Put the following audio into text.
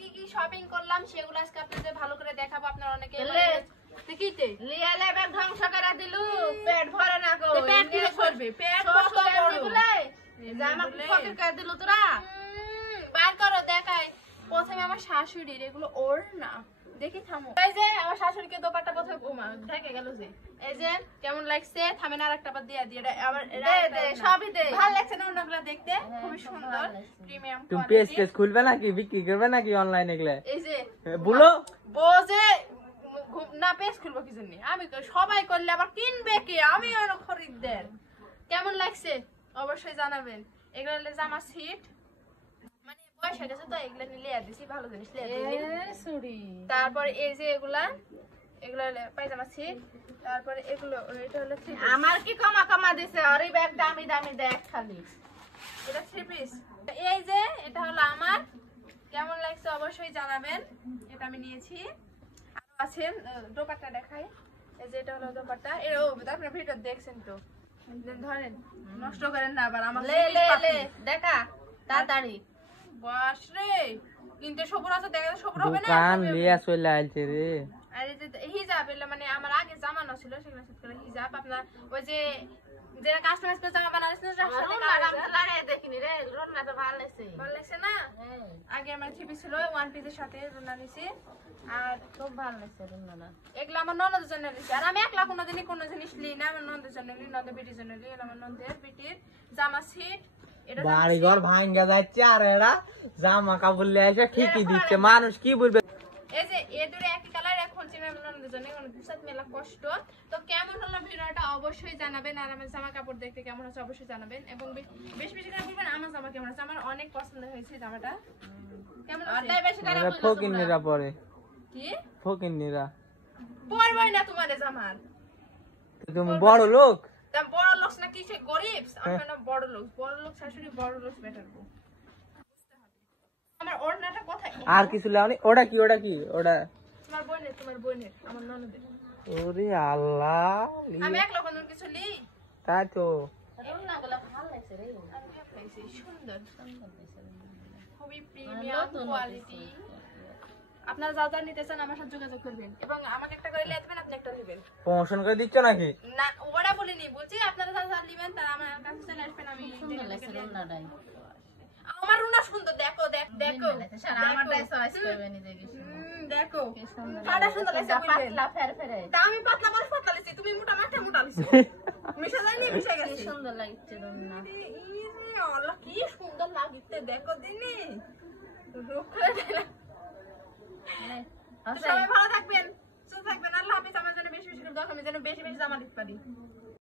আজকে কি শপিং করলাম সেগুলো আজকে আপনাদের ভালো করে দেখাবো। আপনারা অনেকে দেখিতে লিয়ালে ব্যাগ ধ্বংস করে দিলু, পেট ভরে না কো। পেট কি করবে? পেট কত বড় জামা ফকির করে দিলু তোরা। বার করো দেখাই। প্রথমে আমার শাশুড়ির, এগুলো ওর না, দেখি থামো। এই যে আমার শাশুড়িকে দোপাট্টা প্রথমে ঢেকে গেল যে, এই যে কেমন লাগছে? থামেন আর একটা বার দিয়ে দিয়ে আবার দে সবই দে। ভালো লাগছে না ওগুলো দেখতে? খুবই সুন্দর প্রিমিয়াম তুমি পেজ কেস খুলবে নাকি, বিক্রি করবে নাকি অনলাইনে গেলে? এই যে বলো বোঝে না, পেজ খুলবো কি জন্য? আমি তো সবাই করলে আবার কিনবে কে? আমি ওর খরিদ্দার। কেমন লাগছে অবশ্যই জানাবেন। এগুলো হলো জামা সিট, মানে বয়স হয়ে গেছে তো এগুলো নিয়ে দিছি, ভালো জিনিস লিয়ে দিছি। তারপরে এই যে এগুলো হলো পায়জামা সিট। তারপরে এগুলো, এটা হলো থ্রি পিস। আমার কি কমা কমা দিছে, আর এই ব্যাগ দামি দামি দেখ খালি। এটা থ্রি পিস। এই যে এটা হলো আমার, কেমন লাগছে অবশ্যই জানাবেন। এটা আমি নিয়েছি। আরো আছে দোপাট্টা দেখাই। এই যে এটা হলো দোপাট্টা। ও আপনার ভিডিও দেখছেন তো, ধরেন নষ্ট করেন না আবার আমার। লে লে লে দেখা তাড়াতাড়ি। বাস রে, কিন্তু সবুর আছে, দেখা যায় সবুর হবে না। দোকান লিয়া চলে আইছে রে। আর এই যে হিজাব, এগুলো মানে আমার আগে জামানো ছিল, সেগুলো সব করে হিজাব। আপনার ওই যে যেটা কাস্টমাইজ করে জামা বানাইছেন লাগাই দেখিনি রে, রন্না তো ভালো লাগছে। ভালো লাগছে না? আগে আমার থ্রি পিস ছিল, ওয়ান পিসের সাথে রুনা নিছি। আর খুব ভালো লাগছে রন্না। এগুলো আমার ননদের জন্য নিছি। আর আমি একলা কোনোদিনই কোনো জিনিস নিই না, আমার ননদের জন্য নিই, ননদের বিটির জন্য নিই। আমার ননদের বিটির জামা সিট। এটা বাড়ি ঘর ভাঙ্গা যাচ্ছে আর এরা জামা কাপড় লিয়ে এসে ঠিকই দিচ্ছে, মানুষ কি বলবে? এই যে এ দুটো একই কালার, এখন ননদের জন্য গুছাত মেলা কষ্ট। তো কেমন হলো ভিডিওটা অবশ্যই জানাবেন। আর আমার জামা কাপড় দেখতে কেমন হচ্ছে অবশ্যই জানাবেন। এবং বেশি বেশি করে বলবেন আমার জামা কেমন আছে। আমার অনেক পছন্দ হয়েছে জামাটা। কেমন আছে? বেশি করে ফকিন্নিরা পরে, কি ফকিন্নিরা। পরবই না তোমার জামার? তুমি বড় লোক, তা বড় লোক না কি, সে গরিব? আমি না বড় লোক। বড় লোক শাশুড়ি, বড় লোক বেটার বউ। আমার ওড়নাটা কোথায়? আর কিছু লাওনি? ওটা কি, ওটা কি? ওটা তোমার বোনের, আমার ননদের। ওরে আল্লাহ, আমি এক লোক কিছু লি। তাই তো। রন্নাগুলো ভালো লাগছে রে। আমি দেখাইছি, সুন্দর খুবই প্রিমিয়াম কোয়ালিটি। আপনারা যা যা নিতে চান আমার সাথে যোগাযোগ করবেন এবং আমাকে একটা করে নিয়ে আসবেন, আপনি একটা নেবেন। প্রমোশন করে দিচ্ছ নাকি? না ওরা বলিনি, বলছি আপনারা যা যা নেবেন তারা আমার কাছে চলে আসবেন। আমি সুন্দর লাগছে রন্নাটাই। আমার রুনা সুন্দর, দেখো দেখো সারা আমারটাই চয়েস করবে নিজে কিছু। দেখো কাটা সুন্দর লাগছে, পাতলা ফের ফেরে। তা আমি পাতলা বড় পাতলা লিছি, তুমি মোটা মাঠে মোটা লিছি। মিশে যায়নি, মিশে গেছে। কি সুন্দর লাগছে রন্না। ইরে আল্লাহ কি সুন্দর লাগছে, দেখো দিনি রূপ করে দেয়। সবাই ভালো থাকবেন, সুস্থ থাকবেন। আল্লাহ হাফেজ। আমার জন্য বেশি বেশি করে দোয়া করবেন যেন বেশি বেশি জামা দিতে পারি।